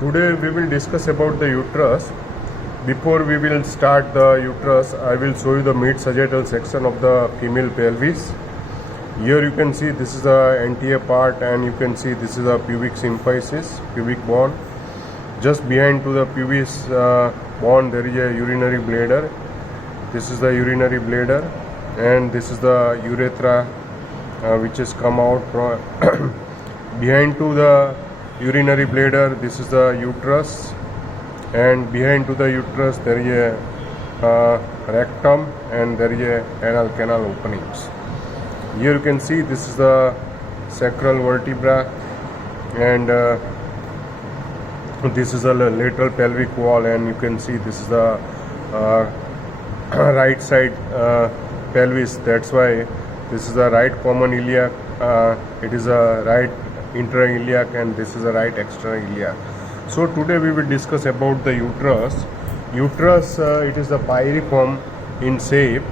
Today we will discuss about the uterus. Before we will start the uterus, I will show you the mid-sagittal section of the female pelvis. Here you can see this is the anterior part, and you can see this is the pubic symphysis, pubic bone. Just behind to the pubis bone there is a urinary bladder. This is the urinary bladder, and this is the urethra which has come out from behind to the urinary bladder. This is the uterus, and behind to the uterus there is a rectum, and there is a anal canal openings. Here you can see this is the sacral vertebra, and this is the lateral pelvic wall, and you can see this is the right side pelvis. That's why this is the right common iliac, it is a right intra-iliac, and this is a right extra-iliac. So today we will discuss about the uterus. Uterus, it is the pyriform in shape,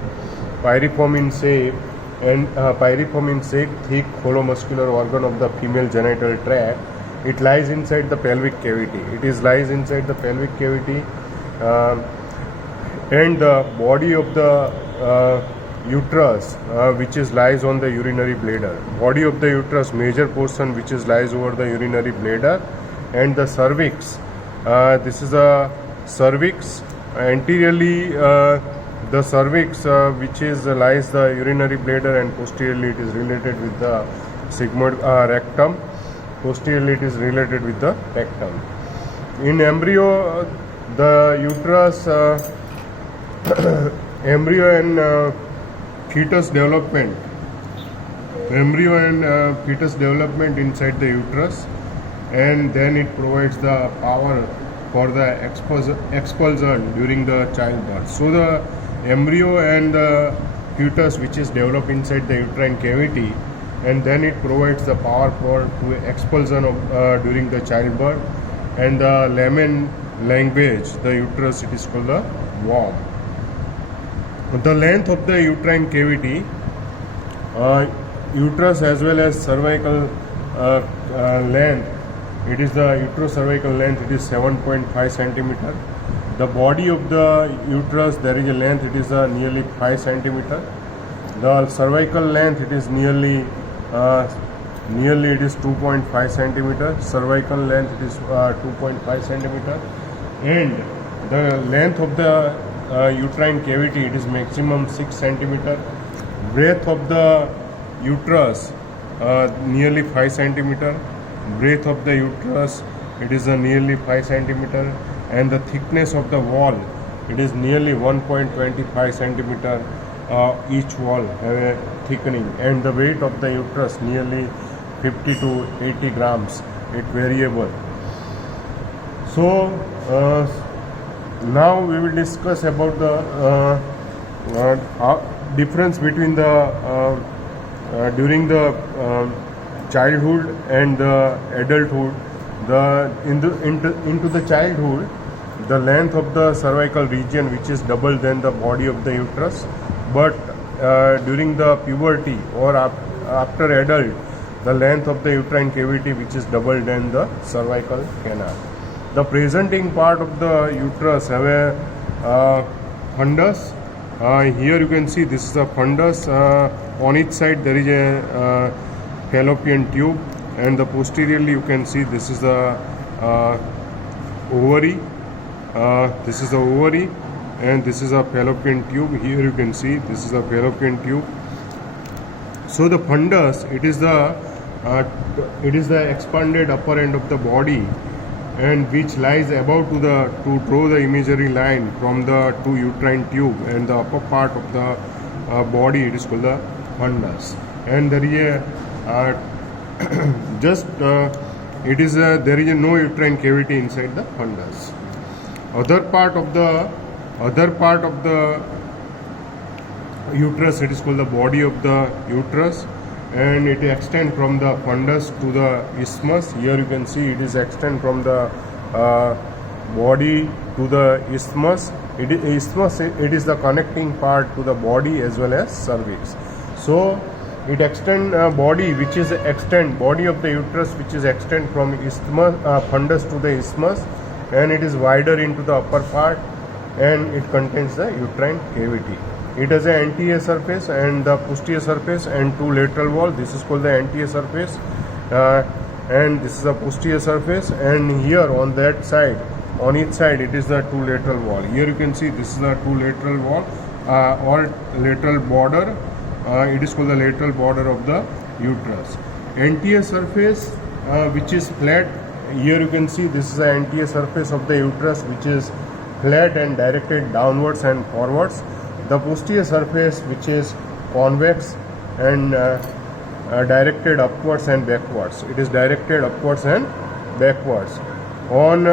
and pyriform in shape, thick holomuscular organ of the female genital tract. It lies inside the pelvic cavity. Lies inside the pelvic cavity, and the body of the uterus which is lies on the urinary bladder. Body of the uterus, major portion which is lies over the urinary bladder, and the cervix. This is a cervix. Anteriorly the cervix which is lies the urinary bladder, and posteriorly it is related with the sigmoid rectum. Posteriorly it is related with the rectum. In embryo, the uterus embryo and fetus development inside the uterus, and then it provides the power for the expulsion during the childbirth. So the embryo and the fetus which is developed inside the uterine cavity, and then it provides the power for to expulsion of during the childbirth. And the layman language, the uterus, it is called the womb. The length of the uterine cavity, uterus as well as cervical length, it is the uterocervical length, it is 7.5 centimeter. The body of the uterus, there is a length, it is nearly 5 centimeter. The cervical length, it is nearly it is 2.5 centimeter. Cervical length, it is 2.5 centimeter, and the length of the uterine cavity, it is maximum 6 centimeter. Breadth of the uterus, nearly 5 centimeter. Breadth of the uterus, it is nearly 5 centimeter, and the thickness of the wall, it is nearly 1.25 centimeter. Each wall have a thickening, and the weight of the uterus nearly 50 to 80 grams. It variable. So now we will discuss about the difference between the during the childhood and the adulthood. Into the childhood, the length of the cervical region which is double than the body of the uterus, but during the puberty or after adult, the length of the uterine cavity which is double than the cervical canal. The presenting part of the uterus have a fundus. Here you can see this is the fundus. On each side there is a fallopian tube, and the posteriorly you can see this is the ovary. This is the ovary, and this is a fallopian tube. Here you can see this is a fallopian tube. So the fundus, it is the expanded upper end of the body, and which lies above to draw the imaginary line from the two uterine tube, and the upper part of the body, it is called the fundus. And there is a there is no uterine cavity inside the fundus. Other part of the uterus, it is called the body of the uterus, and it extends from the fundus to the isthmus. Here you can see it is extend from the body to the isthmus. It is the connecting part to the body as well as cervix. So it extend body which is extend body of the uterus which is extend from isthmus fundus to the isthmus, and it is wider into the upper part, and it contains the uterine cavity. It has an anterior surface and the posterior surface and two lateral wall. This is called the anterior surface, and this is the posterior surface, and here on that side, on each side, it is the two lateral wall. Here you can see this is the two lateral wall or lateral border. It is called the lateral border of the uterus. Anterior surface which is flat. Here you can see this is the anterior surface of the uterus which is flat and directed downwards and forwards. The posterior surface which is convex and directed upwards and backwards. It is directed upwards and backwards. On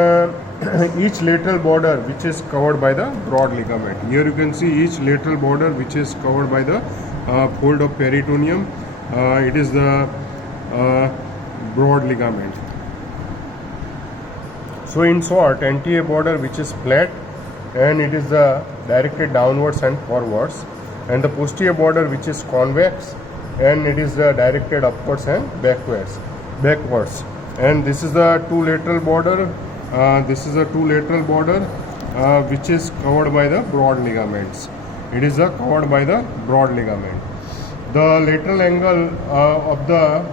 each lateral border which is covered by the broad ligament. Here you can see each lateral border which is covered by the fold of peritoneum. It is the broad ligament. So in short, anterior border which is flat and it is directed downwards and forwards, and the posterior border which is convex and it is directed upwards and backwards. And this is the two lateral border. This is a two lateral border which is covered by the broad ligaments. It is covered by the broad ligament. The lateral angle of the,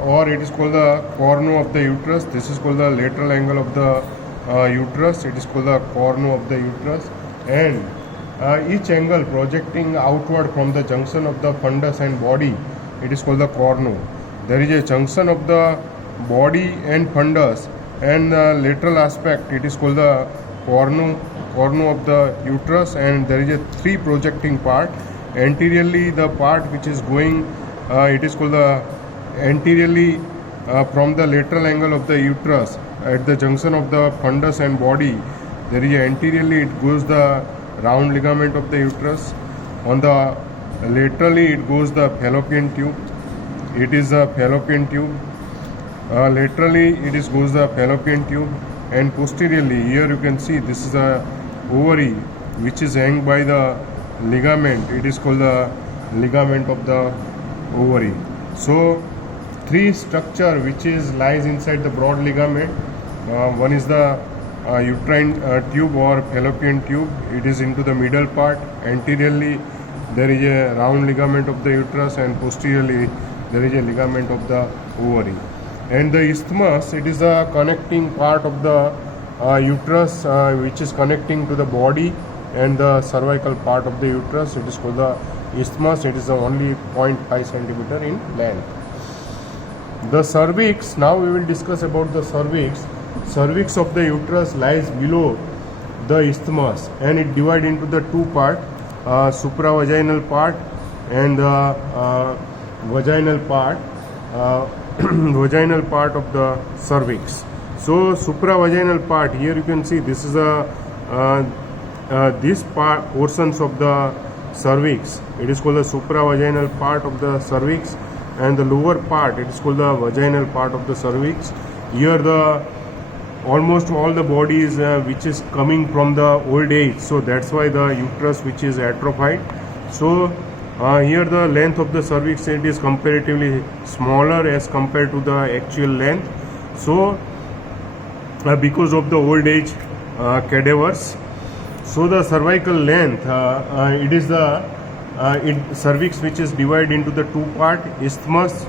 or it is called the cornu of the uterus. This is called the lateral angle of the uterus. It is called the cornu of the uterus, and each angle projecting outward from the junction of the fundus and body, it is called the cornu. There is a junction of the body and fundus and the lateral aspect, it is called the cornu of the uterus, and there is a three projecting part. Anteriorly, the part which is going, it is called the anteriorly from the lateral angle of the uterus at the junction of the fundus and body. There is anteriorly it goes the round ligament of the uterus. On the laterally it goes the fallopian tube. It is a fallopian tube. Laterally it is goes the fallopian tube, and posteriorly here you can see this is a ovary which is hanged by the ligament. It is called the ligament of the ovary. So three structure which is lies inside the broad ligament. One is the uterine tube or fallopian tube. It is into the middle part. Anteriorly there is a round ligament of the uterus, and posteriorly there is a ligament of the ovary. And the isthmus, it is a connecting part of the uterus which is connecting to the body and the cervical part of the uterus. It is called the isthmus. It is only 0.5 centimeter in length. The cervix, now we will discuss about the cervix. Cervix of the uterus lies below the isthmus, and it divides into the two parts, supravaginal part and the vaginal part. Vaginal part of the cervix. So supravaginal part, here you can see this is this part portions of the cervix. It is called the supravaginal part of the cervix, and the lower part it is called the vaginal part of the cervix. Here the almost all the body is which is coming from the old age, so that's why the uterus which is atrophied. So here the length of the cervix, it is comparatively smaller as compared to the actual length. So because of the old age cadavers. So the cervical length, it is the cervix which is divided into the two part, isthmus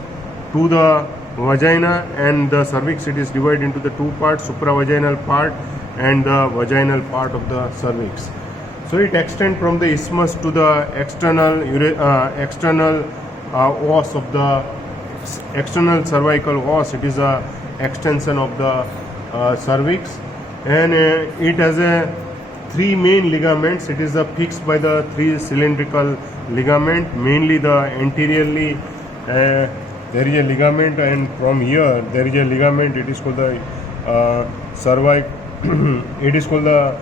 to the vagina, and the cervix it is divided into the two parts, supravaginal part and the vaginal part of the cervix. So it extends from the isthmus to the external os of the external cervical os. It is a extension of the cervix, and it has a three main ligaments. It is fixed by the three cylindrical ligament. Mainly the anteriorly there is a ligament, and from here there is a ligament. It is called the it is called the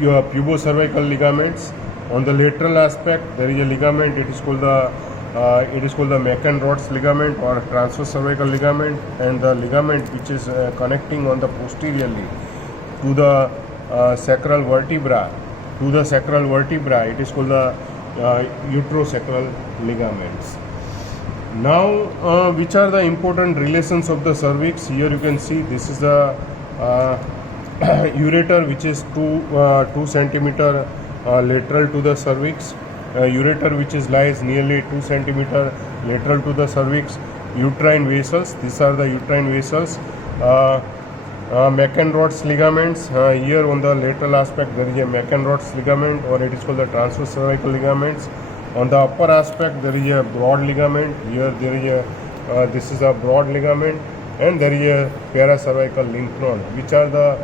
pubocervical ligaments. On the lateral aspect there is a ligament. It is called the McEnroth's ligament or transverse cervical ligament, and the ligament which is connecting on the posteriorly to the sacral vertebra. It is called the uterosacral ligaments. Now, which are the important relations of the cervix? Here you can see this is the ureter, which is 2 centimeter lateral to the cervix. Ureter, which is lies nearly 2 centimeter lateral to the cervix. Uterine vessels. These are the uterine vessels. McEnroth's ligaments. Here on the lateral aspect there is a McEnroth's ligament, or it is called the transverse cervical ligaments. On the upper aspect there is a broad ligament. Here there is a this is a broad ligament, and there is a paracervical lymph node, which are the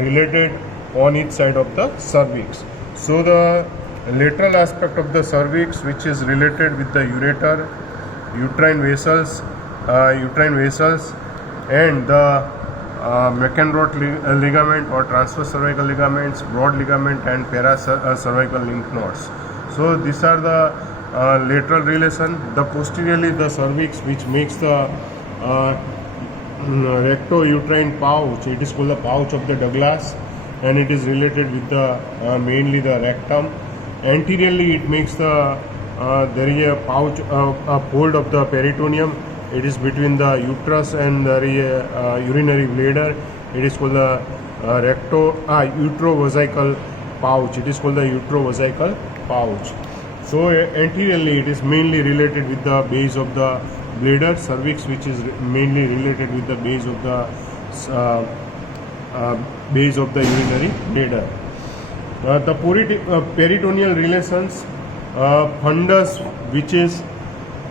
related on each side of the cervix. So the lateral aspect of the cervix, which is related with the ureter, uterine vessels, and the McEnroth ligament or transverse cervical ligaments, broad ligament, and paracervical lymph nodes. So these are the lateral relation. The posteriorly the cervix, which makes the recto-uterine pouch. It is called the pouch of the Douglas, and it is related with the mainly the rectum. Anteriorly, it makes the there is a pouch, a fold of the peritoneum. It is between the uterus and there is a urinary bladder. It is called the utrovesical pouch. It is called the utrovesical pouch. So anteriorly, it is mainly related with the base of the bladder. Cervix, which is mainly related with the base of the urinary bladder. The peritoneal relations, fundus, which is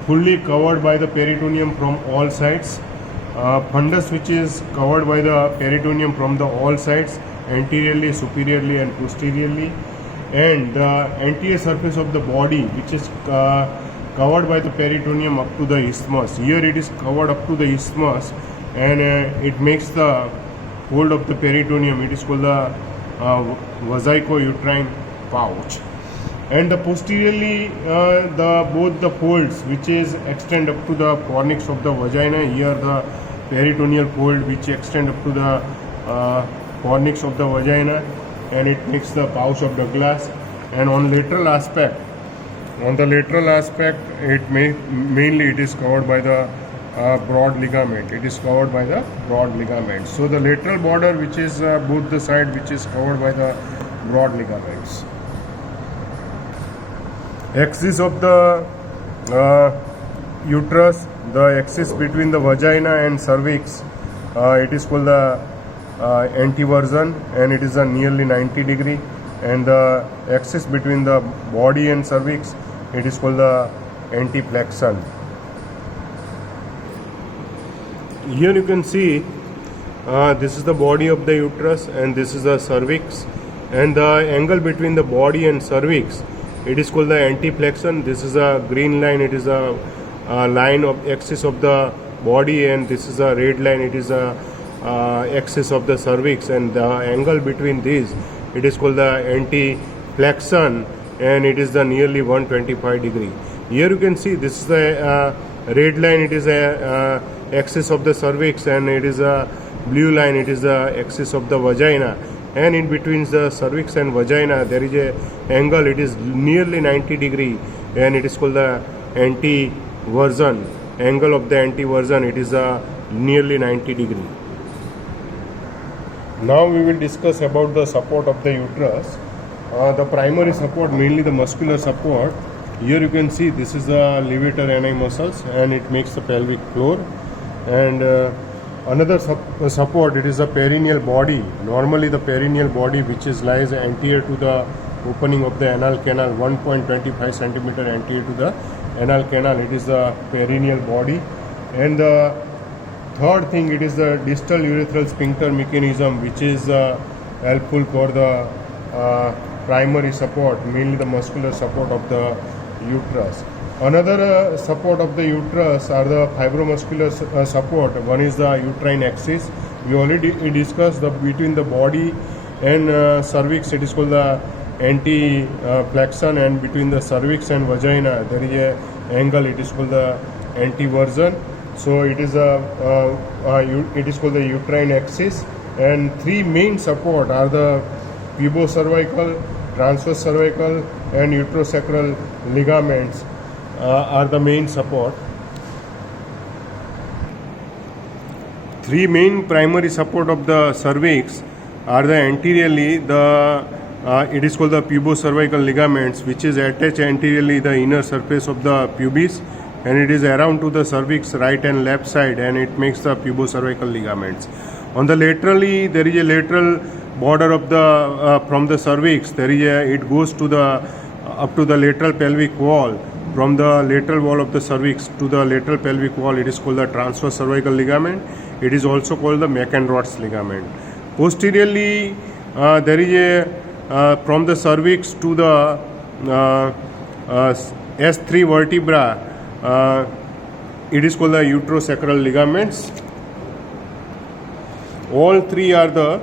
fully covered by the peritoneum from all sides. Fundus, which is covered by the peritoneum from the all sides, anteriorly, superiorly, and posteriorly. And the anterior surface of the body, which is covered by the peritoneum up to the isthmus. Here it is covered up to the isthmus, and it makes the fold of the peritoneum. It is called the vesico-uterine pouch. And the posteriorly, both the folds, which is extend up to the fornix of the vagina. Here the peritoneal fold, which extend up to the fornix of the vagina, and it makes the pouch of Douglas. And on the lateral aspect, mainly it is covered by the broad ligament. It is covered by the broad ligament. So the lateral border, which is both the side, which is covered by the broad ligaments. Axis of the uterus, the axis between the vagina and cervix, it is called the anteversion, and it is a nearly 90 degree. And the axis between the body and cervix, it is called the anteflexion. Here you can see this is the body of the uterus, and this is the cervix, and the angle between the body and cervix, it is called the anteflexion. This is a green line. It is a line of axis of the body, and this is a red line. It is a axis of the cervix, and the angle between these, it is called the anteflexion, and it is the nearly 125 degree. Here you can see this is the red line. It is a axis of the cervix, and it is a blue line. It is the axis of the vagina, and in between the cervix and vagina there is a angle. It is nearly 90 degree, and it is called the anteversion. Angle of the anteversion, it is a nearly 90 degree. Now we will discuss about the support of the uterus. The primary support, mainly the muscular support. Here you can see this is the levator ani muscles, and it makes the pelvic floor. And another support, it is the perineal body. Normally the perineal body, which is lies anterior to the opening of the anal canal, 1.25 centimeter anterior to the anal canal. It is the perineal body. And the third thing, it is the distal urethral sphincter mechanism, which is helpful for the primary support, mainly the muscular support of the uterus. Another support of the uterus are the fibromuscular support. One is the uterine axis. We already discussed the between the body and cervix, it is called the anteflexion, and between the cervix and vagina there is a angle, it is called the anteversion. So it is called the uterine axis. And three main support are the pubocervical, transverse cervical, and uterosacral ligaments are the main support. three main primary support of the cervix are the anteriorly it is called the pubocervical ligaments, which is attached anteriorly the inner surface of the pubis, and it is around to the cervix right and left side, and it makes the pubocervical ligaments. On the laterally, there is a lateral border of the from the cervix. There is a, it goes to the up to the lateral pelvic wall. From the lateral wall of the cervix to the lateral pelvic wall, it is called the transverse cervical ligament. It is also called the McEnroth's ligament. Posteriorly, there is a from the cervix to the S3 vertebra, it is called the uterosacral ligaments. All three are the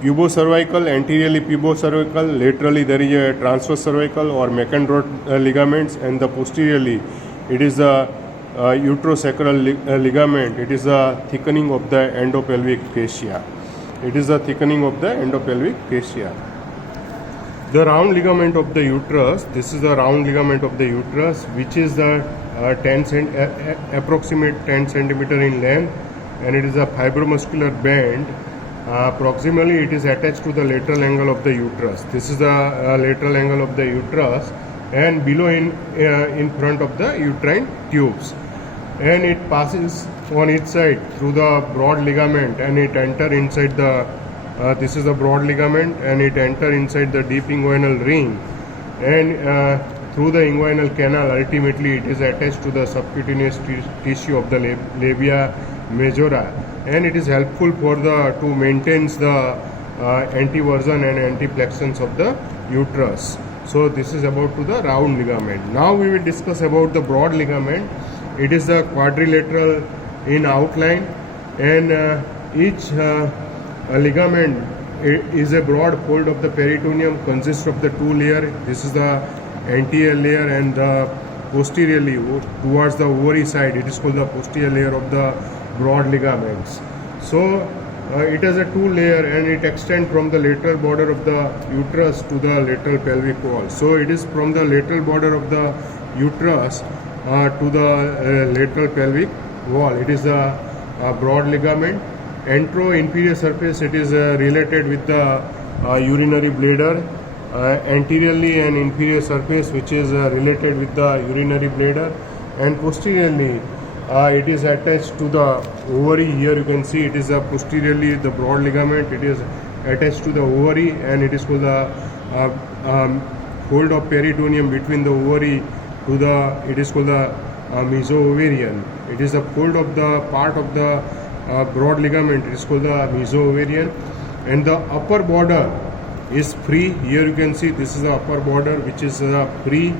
pubocervical, anteriorly pubocervical, laterally there is a transverse cervical or McEnroth ligaments, and the posteriorly it is the uterosacral ligament. It is the thickening of the endopelvic fascia. It is the thickening of the endopelvic fascia. The round ligament of the uterus, this is the round ligament of the uterus, which is the approximate 10 centimeter in length, and it is a fibromuscular band. Proximally, it is attached to the lateral angle of the uterus. This is the lateral angle of the uterus, and below in front of the uterine tubes, and it passes on each side through the broad ligament, and it enter inside the this is the broad ligament, and it enter inside the deep inguinal ring, and through the inguinal canal ultimately it is attached to the subcutaneous tissue of the labia majora, and it is helpful for the to maintain the anteversion and anteflexions of the uterus. So this is about to the round ligament. Now we will discuss about the broad ligament. It is the quadrilateral in outline, and each ligament is a broad fold of the peritoneum, consists of the two layers. This is the anterior layer, and the posteriorly towards the ovary side, it is called the posterior layer of the broad ligaments. So it has a two layer, and it extends from the lateral border of the uterus to the lateral pelvic wall. So it is from the lateral border of the uterus to the lateral pelvic wall. It is a broad ligament. Antero-inferior surface, it is related with the urinary bladder. Anteriorly an inferior surface which is related with the urinary bladder, and posteriorly it is attached to the ovary. Here you can see it is posteriorly the broad ligament. It is attached to the ovary, and it is called the fold of peritoneum between the ovary to the, it is called the meso-ovarian. It is a fold of the part of the broad ligament. It is called the meso-ovarian, and the upper border is free. Here you can see this is the upper border which is free,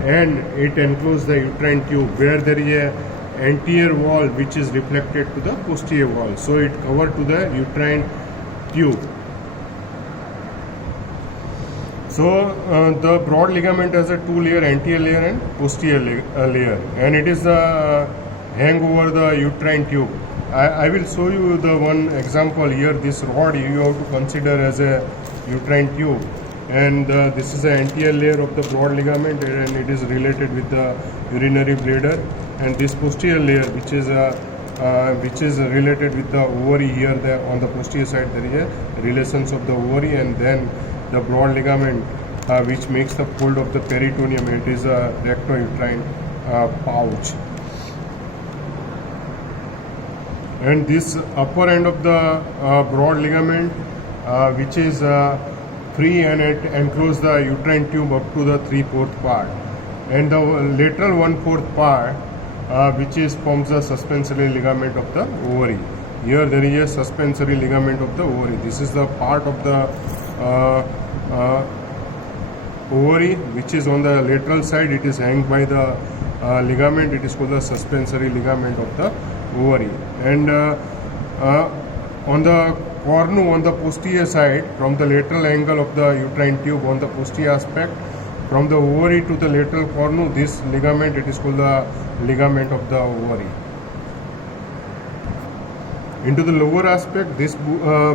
and it encloses the uterine tube where there is a anterior wall which is reflected to the posterior wall. So it covered to the uterine tube. So the broad ligament has a two layer, anterior layer and posterior layer, and it is hang over the uterine tube. I will show you the one example here. This rod you have to consider as a uterine tube, and this is the anterior layer of the broad ligament, and it is related with the urinary bladder, and this posterior layer which is related with the ovary. Here on the posterior side there is a relations of the ovary, and then the broad ligament which makes the fold of the peritoneum. It is a rectouterine pouch. And this upper end of the broad ligament which is free, and it encloses the uterine tube up to the 3/4 part, and the lateral 1/4 part which is forms the suspensory ligament of the ovary. Here there is a suspensory ligament of the ovary. This is the part of the ovary which is on the lateral side. It is hanged by the ligament. It is called the suspensory ligament of the ovary. And on the cornu, on the posterior side, from the lateral angle of the uterine tube on the posterior aspect, from the ovary to the lateral cornu, this ligament, it is called the ligament of the ovary. Into the lower aspect, this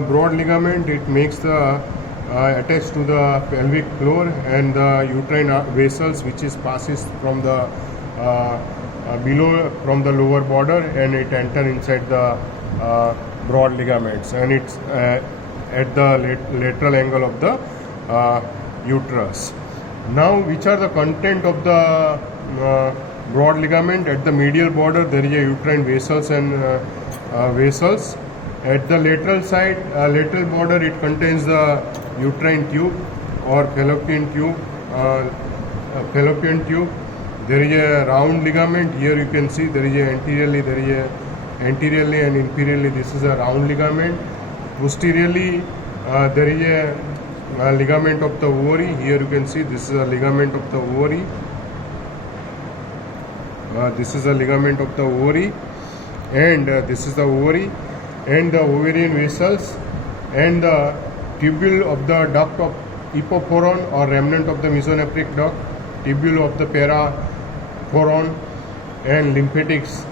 broad ligament, it makes the attached to the pelvic floor and the uterine vessels, which is passes from the below, from the lower border, and it enter inside the broad ligaments, and it's at the lateral angle of the uterus. Now, which are the content of the broad ligament? At the medial border there is a uterine vessels and vessels. At the lateral side, lateral border, it contains the uterine tube or fallopian tube. There is a round ligament. Here you can see there is a anteriorly, anteriorly and inferiorly. This is a round ligament. Posteriorly, there is a ligament of the ovary. Here you can see this is a ligament of the ovary. This is a ligament of the ovary, and this is the ovary, and the ovarian vessels, and the tubule of the duct of epiphoron or remnant of the mesonephric duct, tubule of the paraphoron, and lymphatics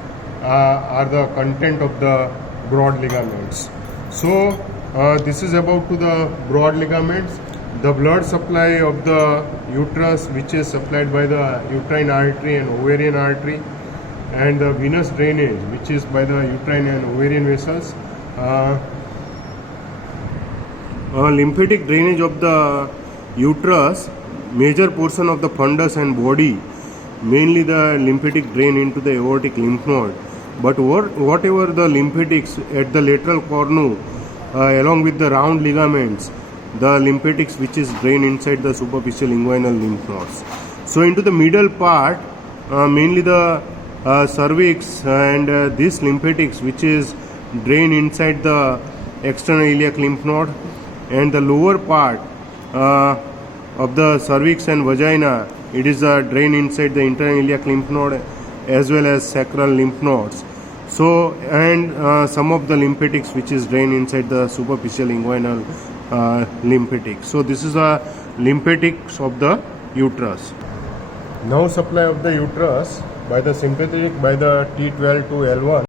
are the content of the broad ligaments. So this is about to the broad ligaments. The blood supply of the uterus, which is supplied by the uterine artery and ovarian artery, and the venous drainage, which is by the uterine and ovarian vessels. Lymphatic drainage of the uterus, major portion of the fundus and body, mainly the lymphatic drain into the aortic lymph node. But whatever the lymphatics at the lateral cornu, along with the round ligaments, the lymphatics which is drained inside the superficial inguinal lymph nodes. So into the middle part, mainly the cervix and this lymphatics which is drained inside the external iliac lymph node, and the lower part of the cervix and vagina, it is drained inside the internal iliac lymph node as well as sacral lymph nodes. So, and some of the lymphatics which is drained inside the superficial inguinal lymphatics. So this is a lymphatics of the uterus. Now supply of the uterus by the sympathetic by the T12 to L1